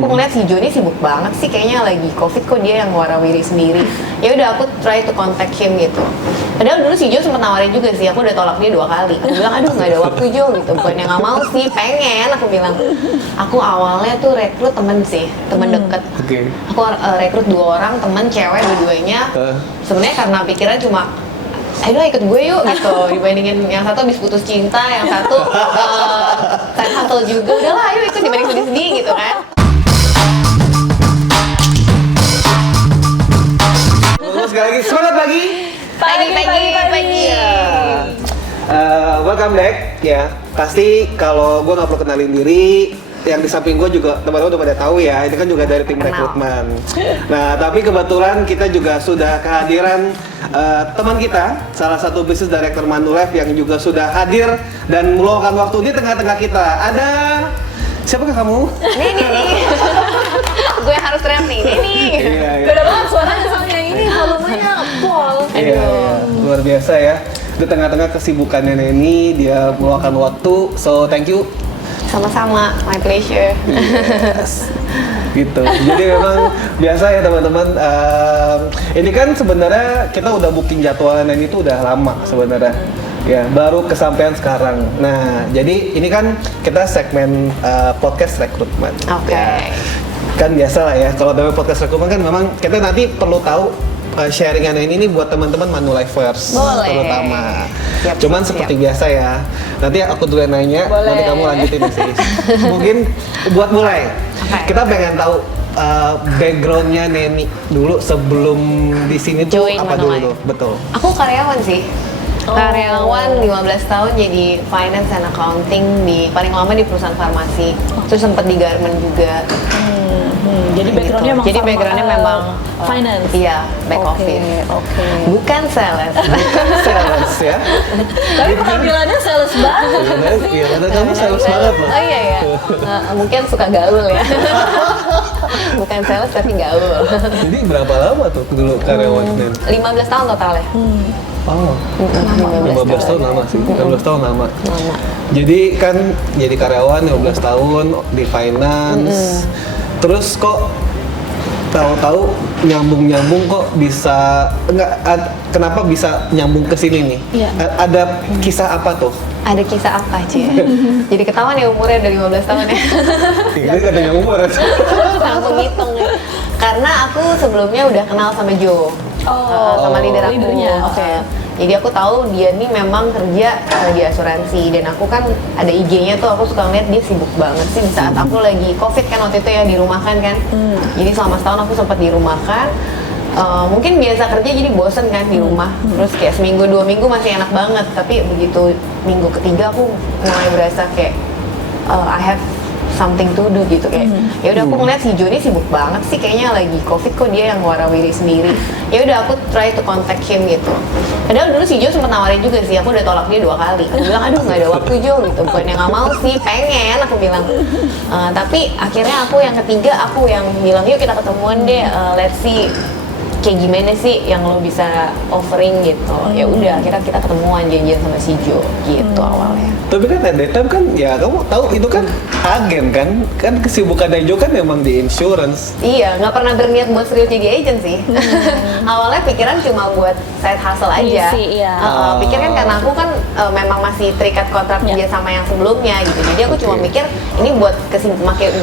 aku ngeliat si Joni sibuk banget sih, kayaknya lagi COVID kok dia yang warawiri sendiri. Ya udah aku try to contact him gitu. Padahal dulu si Jo sempat nawarin juga sih, aku udah tolak dia 2 kali. Aku bilang aduh nggak ada waktu Jo gitu, bukannya nggak mau sih, pengen. Aku bilang aku awalnya tuh rekrut temen sih, temen deket. Aku rekrut 2 orang temen cewek dua-duanya. Sebenarnya karena pikiran cuma ayo ikut gue yuk gitu, dibandingin yang satu habis putus cinta, yang satu side hustle juga, udahlah ayo ikut dibanding sedih-sedih gitu kan. Sekali lagi semangat pagi. Welcome back ya. Pasti kalau gue nggak perlu kenalin diri, yang di samping gue juga teman-teman udah pada tahu ya, ini kan juga dari tim rekrutmen. Nah, tapi kebetulan kita juga sudah kehadiran teman kita, salah satu business director Manulife yang juga sudah hadir dan meluangkan waktu di tengah-tengah kita. Ada siapakah kamu? Nih. Gue harus rem nih, nih. Iya. Beda banget suaranya sama yang ini, volumenya pol. Iya, luar biasa ya. Di tengah-tengah kesibukannya Neni, dia meluangkan waktu. So, thank you. Sama-sama, my pleasure. Yes. Gitu. Jadi memang biasa ya teman-teman. Ini kan sebenarnya kita udah booking jadwalnya Neni itu udah lama sebenarnya. Ya, baru kesampaian sekarang. Nah, jadi ini kan kita segmen podcast rekrutmen. Oke. Ya. Kan biasa lah ya, kalau dalam podcast rekrutmen kan memang kita nanti perlu tahu sharingan ini buat teman-teman Manulifers terutama. Cuman seperti biasa ya, nanti aku dulu yang nanya, nanti kamu lanjutin sih. Mungkin buat mulai, kita pengen tahu backgroundnya Neni dulu sebelum di sini tuh Join apa Manulife. dulu tuh? Betul. Aku karyawan sih. Karyawan 15 tahun jadi finance and accounting paling lama di perusahaan farmasi. Terus sempat di garment juga. Jadi backgroundnya gitu. Jadi backgroundnya memang finance. Iya, back office. Oke. Bukan sales. Sales ya. Tapi penampilannya sales banget. Iya, kamu sales banget loh. Oh iya ya. Mungkin suka gaul ya. Bukan sales tapi gaul. Jadi berapa lama tuh dulu karyawan Nen? 15 tahun total ya. Oh, 15 tahun lama sih, 15 tahun lama. Jadi kan jadi karyawan 15 tahun di finance, terus kok tahu-tahu nyambung kok bisa kenapa bisa nyambung ke sini nih? Iya. Ada kisah apa tuh? Ada kisah apa Cie? Jadi ketahuan ya umurnya dari 15 tahun ya. Ini katanya umur. Langsung ngitung ya. Karena aku sebelumnya udah kenal sama Jo. Sama leader aku. Leadernya. Oke. Jadi aku tahu dia nih memang kerja di asuransi dan aku kan ada IG-nya tuh, aku suka ngeliat dia sibuk banget sih di saat aku lagi COVID kan waktu itu ya, dirumahkan kan. Jadi selama setahun aku sempat dirumahkan. Mungkin biasa kerja jadi bosen kan di rumah. Terus kayak seminggu 2 minggu masih enak banget, tapi begitu minggu ketiga aku mulai berasa kayak I have something to do gitu kayak. Ya udah aku ngeliat si Joni sibuk banget sih, kayaknya lagi COVID kok dia yang warawiri sendiri. Ya udah aku try to contact him gitu. Padahal dulu si Jo sempat nawarin juga sih, aku udah tolak dia 2 kali. Aku bilang aduh nggak ada waktu Jo gitu, bukannya nggak mau sih, pengen. Aku bilang. Tapi akhirnya aku yang ketiga aku yang bilang yuk kita ketemuan deh, let's see kayak gimana sih yang lo bisa offering gitu. Ya udah akhirnya kita ketemuan janjian sama si Jo gitu awalnya. Tapi kan at that time kan ya kamu tahu itu kan agen kan kesibukannya Jo kan memang di insurance. Iya, nggak pernah berniat buat serius jadi agent sih. Awalnya pikiran cuma buat side hustle aja. Iya. Pikir kan karena aku kan memang masih terikat kontrak kerja sama yang sebelumnya gitu. Jadi aku cuma mikir ini buat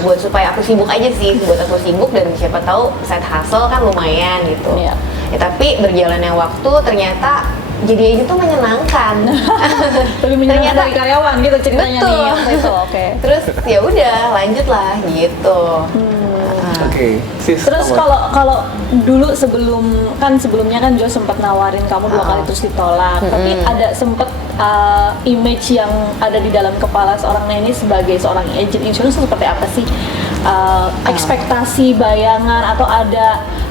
buat supaya aku sibuk aja sih, buat aku sibuk dan siapa tahu side hustle kan lumayan gitu. Ya, tapi berjalannya waktu ternyata jadi agent tuh menyenangkan. Lebih menyenangkan dari karyawan gitu ceritanya. Betul. Nih. Betul, oke. Terus ya udah lanjut lah gitu. Oke. Terus kalau dulu sebelumnya kan Jo sempat nawarin kamu 2 kali terus ditolak. Tapi ada sempat image yang ada di dalam kepala seorang Neni sebagai seorang agent insurance seperti apa sih? Ekspektasi, bayangan atau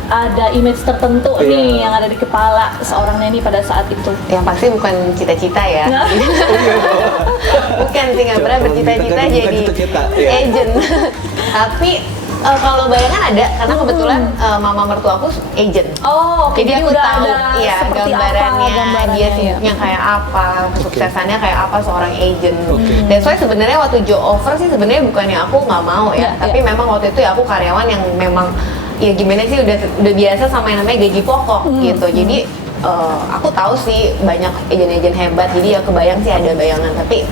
ada image tertentu nih yang ada di kepala seorang Neni pada saat itu? Yang pasti bukan cita-cita ya. Bukan sih, nggak pernah bercita-cita jadi agent. Tapi Kalau bayangan ada, karena kebetulan mama mertua aku agent. Oh, oke. Jadi aku udah tahu ada ya seperti gambarannya, gambarannya, dia ya. sibuknya kayak apa, kesuksesannya kayak apa seorang agent. Oke. Dan soalnya sebenarnya waktu job offer sih sebenarnya bukannya aku nggak mau ya, tapi memang waktu itu ya aku karyawan yang memang ya gimana sih udah biasa sama yang namanya gaji pokok gitu. Jadi aku tahu sih banyak agen-agen hebat, jadi ya kebayang sih ada bayangan, tapi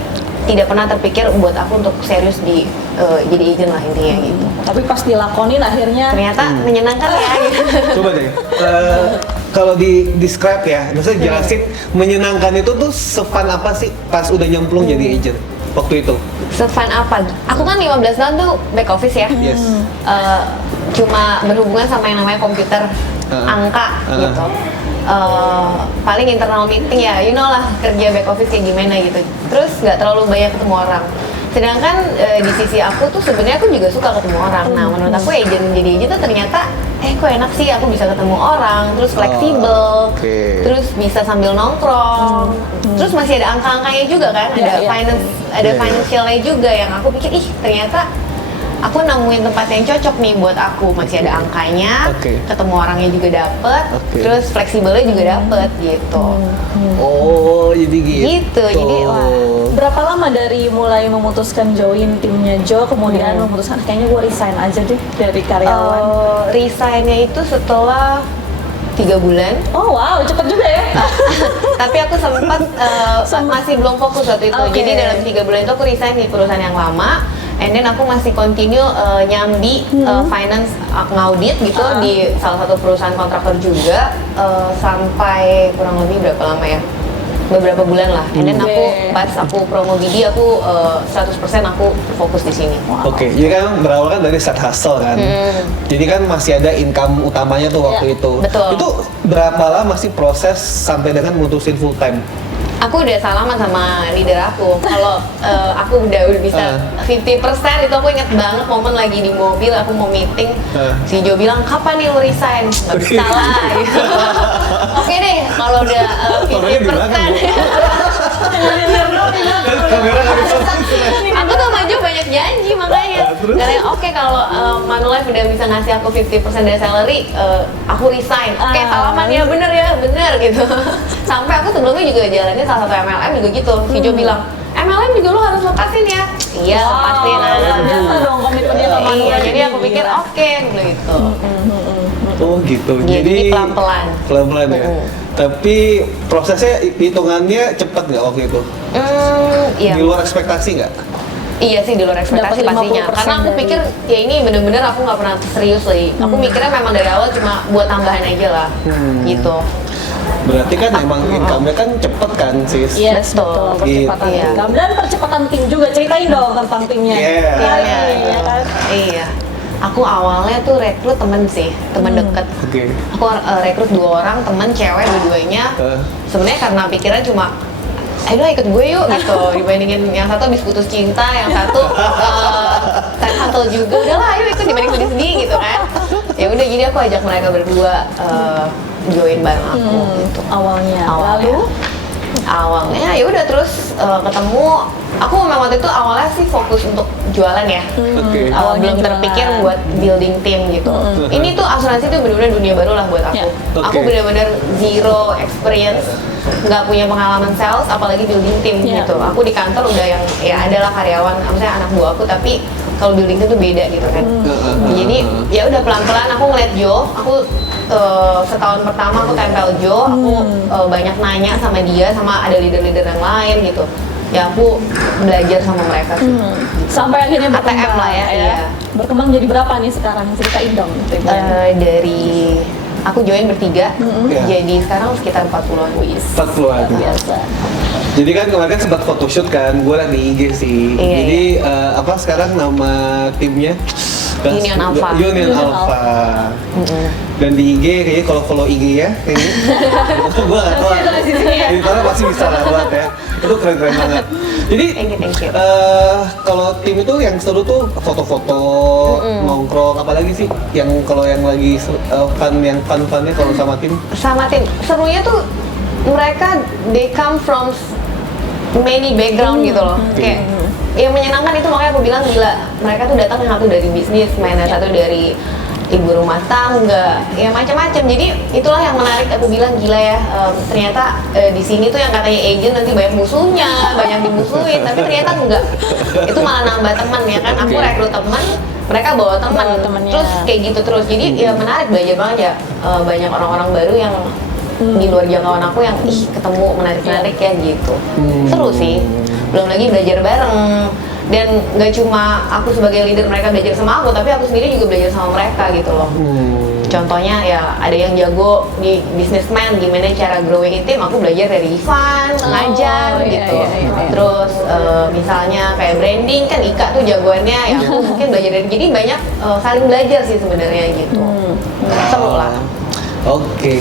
tidak pernah terpikir buat aku untuk serius di jadi agent lah intinya gitu. Tapi pas dilakonin akhirnya Ternyata menyenangkan ya gitu. Coba deh, kalau di describe ya, maksudnya jelasin menyenangkan itu tuh se-fun apa sih pas udah nyemplung jadi agent waktu itu? Se-fun apa? Aku kan 15 tahun tuh back office ya. Yes. Cuma berhubungan sama yang namanya komputer, angka gitu. Paling internal meeting ya, you know lah kerja back office kayak gimana gitu. Terus nggak terlalu banyak ketemu orang. Sedangkan di sisi aku tuh sebenarnya aku juga suka ketemu orang. Nah menurut aku jadi agent tuh ternyata kok enak sih aku bisa ketemu orang, terus fleksibel, terus bisa sambil nongkrong, terus masih ada angka-angkanya juga kan, ada financialnya juga yang aku pikir ternyata aku nemuin tempat yang cocok nih buat aku, masih ada angkanya, ketemu orangnya juga dapet, terus fleksibelnya juga dapet gitu. Oh, jadi gitu. Jadi wah. Berapa lama dari mulai memutuskan join timnya Jo, kemudian memutuskan kayaknya gue resign aja deh dari karyawan? Resignnya itu setelah 3 bulan. Oh wow, cepet juga ya. Tapi aku sempat masih belum fokus waktu itu. Jadi dalam 3 bulan itu aku resign di perusahaan yang lama. And then aku masih continue nyambi finance ngaudit gitu di salah satu perusahaan kontraktor juga sampai kurang lebih berapa lama ya? Beberapa bulan lah. And then pas aku promo BD aku 100% aku fokus di sini. Oke, jadi kan berawal kan dari side hustle kan. Jadi kan masih ada income utamanya tuh waktu itu. Betul. Itu berapa lama sih proses sampai dengan mutusin full time? Aku udah salaman sama leader aku. Kalau aku udah bisa 50% itu aku inget banget momen lagi di mobil aku mau meeting. Si Jo bilang kapan nih lu resign? Gak bisa lah. Gitu. Oke deh, kalau udah 50%. Aku tuh sama Jo banyak janji makanya. Karena oke, kalau Manulife udah bisa ngasih aku 50% dari salary, aku resign. Oke, salaman ya, bener gitu. Sampai aku sebelumnya juga jalannya salah satu MLM juga gitu. Si Jo bilang, MLM juga lo harus lepasin ya. Iya, lepasin. Ternyata dong komitmennya sama Iya, jadi aku pikir oke gitu. Oh gitu. Jadi pelan-pelan. Pelan-pelan ya. Tapi prosesnya hitungannya cepat nggak waktu itu? Iya. Di luar ekspektasi nggak? Iya sih, di luar ekspektasi Dapat 50% pastinya. Karena aku pikir ya ini bener-bener aku nggak pernah serius lagi. Aku mikirnya memang dari awal cuma buat tambahan aja lah, gitu. Berarti kan emang income-nya kan cepet kan sis? Yes, Betul. betul. Percepatan Gitu. income dan percepatan tim juga. Ceritain dong tentang timnya. Timnya, Iya kan? iya. Aku awalnya tuh rekrut temen sih, temen deket. Oke. Aku rekrut 2 orang, temen cewek dua-duanya. Sebenarnya karena pikiran cuma ayo ikut gue yuk gitu, dibandingin yang satu habis putus cinta, yang satu side hustle juga, udahlah ayo ikut dibanding sedih-sedih gitu kan. Ya udah, jadi aku ajak mereka berdua join bareng aku gitu. Awalnya ya udah, terus ketemu. Aku memang waktu itu awalnya sih fokus untuk jualan ya. Belum terpikir buat building tim gitu. Ini tuh asuransi tuh benar-benar dunia baru lah buat aku. Aku benar-benar zero experience, nggak punya pengalaman sales, apalagi building tim gitu. Aku di kantor udah yang ya adalah karyawan, maksudnya anak buah aku, tapi kalau building tim tuh beda gitu kan. Jadi ya udah pelan-pelan aku ngeliat Jo. Aku setahun pertama aku tempel Jo. Aku banyak nanya sama dia, sama ada leader-leader yang lain gitu. Ya aku belajar sama mereka sih. Sampai akhirnya berkembang ATM lah ya. Iya. Berkembang jadi berapa nih sekarang? Ceritain dong. Dari aku join bertiga, jadi sekarang sekitar 40-an. 40-an. Biasa. Jadi kan kemarin sempat photoshoot kan, gue liat di IG sih. Iya, Jadi apa sekarang nama timnya? Union Alpha. Union Alpha. Dan di IG kayaknya kalau follow IG ya, kayaknya gue nggak tahu. Di sana pasti bisa lah buat ya. Itu keren-keren banget. Jadi Thank you. kalau tim itu yang seru tuh foto-foto, nongkrong, apalagi sih yang kalau yang lagi fun-funnya kalau sama tim? Sama tim, serunya tuh mereka they come from many background gitu loh. Kayak yang menyenangkan itu, makanya aku bilang gila, mereka tuh datang yang satu dari bisnismen, yang satu dari ibu rumah tangga, ya macam-macam. Jadi itulah yang menarik, aku bilang gila ya, ternyata di sini tuh yang katanya agent nanti banyak musuhnya, banyak dimusuhin, tapi ternyata enggak. Itu malah nambah teman ya kan. Aku rekrut teman, mereka bawa teman, terus kayak gitu terus. Jadi ya menarik, belajar banget ya. Banyak orang-orang baru yang di luar jangkauan aku yang ketemu menarik-menarik ya gitu. Seru sih. Belum lagi belajar bareng. Dan nggak cuma aku sebagai leader mereka belajar sama aku, tapi aku sendiri juga belajar sama mereka gitu loh. Contohnya ya ada yang jago di businessman, gimana cara growing tim, aku belajar dari Ivan, ngajar gitu. Terus misalnya kayak branding kan Ika tuh jagoannya, ya aku mungkin belajar dari, jadi banyak saling belajar sih sebenarnya gitu. Seru lah. Oke.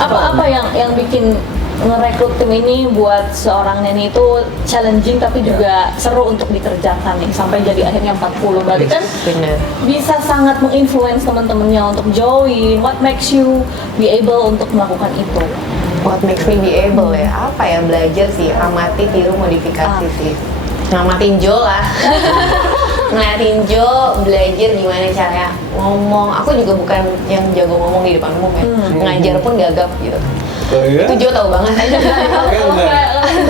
Apa yang bikin ngerekrut tim ini buat seorang Neni itu challenging tapi juga seru untuk dikerjakan nih sampai jadi akhirnya 40. Berarti kan bisa sangat menginfluence teman-temannya untuk join. What makes you be able untuk melakukan itu? What makes me be able ya? Apa ya? Belajar sih, amati, tiru, modifikasi sih. Ngamatin Jo lah. Ngeliatin Jo, belajar gimana caranya ngomong. Aku juga bukan yang jago ngomong di depan umum ya. Ngajar pun gagap gitu. Oh, iya? Itu Jo tahu banget.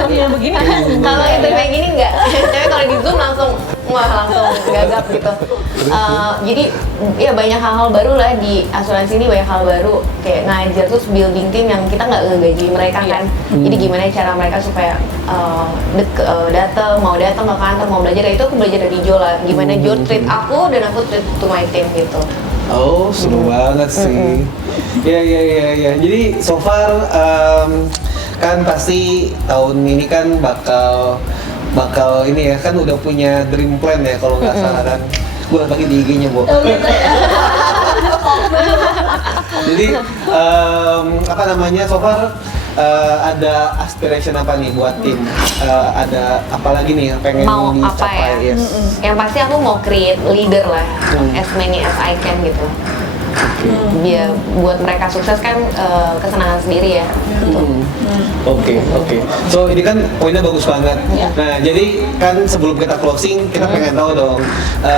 Yang begini. Kalau itu kayak gini enggak. Tapi kalau di Zoom langsung gagap gitu. Jadi ya banyak hal-hal baru lah di asuransi ini, banyak hal baru kayak ngajar terus building tim yang kita nggak ngegaji mereka kan. Jadi gimana cara mereka supaya mau datang ke kantor, mau belajar, itu aku belajar dari Jo lah. Gimana Jo treat aku dan aku treat to my team gitu. Oh, seru banget sih. Ya. Jadi so far kan pasti tahun ini kan bakal ini ya, kan udah punya dream plan ya kalau nggak salah kan. Gue lagi di IG-nya, Bu. Jadi apa namanya, so far ada aspiration apa nih buat tim? Ada apa lagi nih yang pengen Mau apa dicapai? ya? Yes. Yang pasti aku mau create leader lah, as many as I can gitu. Dia buat mereka sukses kan kesenangan sendiri ya. Oke. So ini kan poinnya bagus banget. Nah, jadi kan sebelum kita closing, kita pengen tahu dong,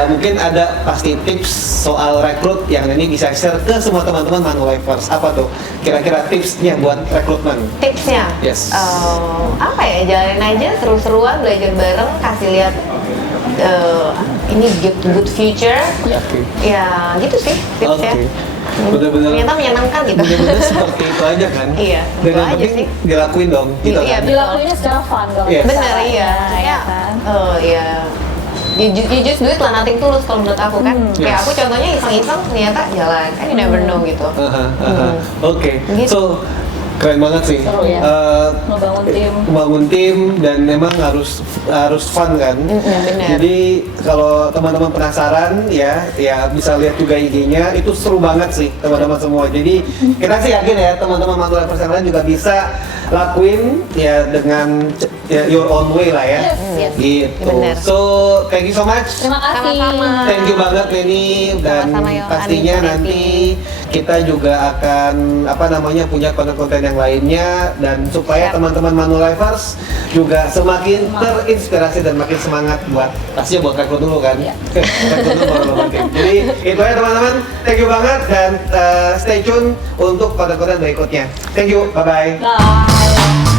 mungkin ada pasti tips soal rekrut yang ini bisa share ke semua teman-teman Manulifers. Apa tuh kira-kira tipsnya buat rekrutmen? Tipsnya? Yes. Apa ya, jalanin aja, seru-seruan, belajar bareng, kasih lihat ini good future. Ya gitu sih tipsnya. Bener-bener ternyata menyenangkan gitu. Bener-bener seperti itu aja kan. Iya, Dan itu yang aja penting sih. dilakuin dong gitu Iya, kan. Dilakuinnya secara fun dong. Yes. Bener, iya. Ya kan? Iya. You just do it lah, nothing tulus kalau menurut aku kan. Kayak aku contohnya iseng-iseng ternyata jalan, kan you never know gitu. Oke. Gitu. So keren banget sih. Seru ya. Membangun tim dan memang harus fun kan. Bener. Jadi kalau teman-teman penasaran ya bisa lihat juga IG-nya, itu seru banget sih teman-teman semua. Jadi kita sih yakin ya teman-teman Manulifers yang lain juga bisa lakuin ya dengan your own way lah ya. Yes. Gitu. Bener. So thank you so much. Terima kasih. Sama-sama. Thank you banget Neni, dan Sama-sama, Yohan. pastinya nanti kita juga akan punya konten-konten yang lainnya, dan supaya Siap. teman-teman Manulifers juga semakin terinspirasi dan makin semangat buat pastinya buat rekrut dulu kan. Rekrut dulu baru lo tim. Jadi itu ya teman-teman, thank you banget dan stay tune untuk konten-konten berikutnya. Thank you, bye bye. Bye.